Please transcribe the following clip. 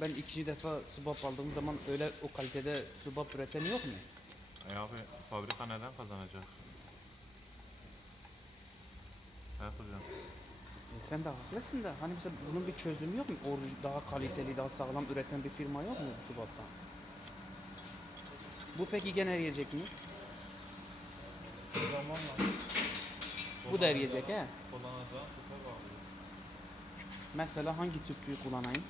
Ben ikinci defa subap aldığım zaman öyle o kalitede subap üreten yok mu? Abi fabrika neden kazanacak? He hocam. Sen de haklısın da hani mesela bunun bir çözümü yok mu? Daha kaliteli, daha sağlam üreten bir firma yok mu bu subaptan? Bu peki gene eriyecek mi? Zamanla Bu da eriyecek he. kullanacağın tüpe bağlı. Mesela hangi tüplüğü kullanayım?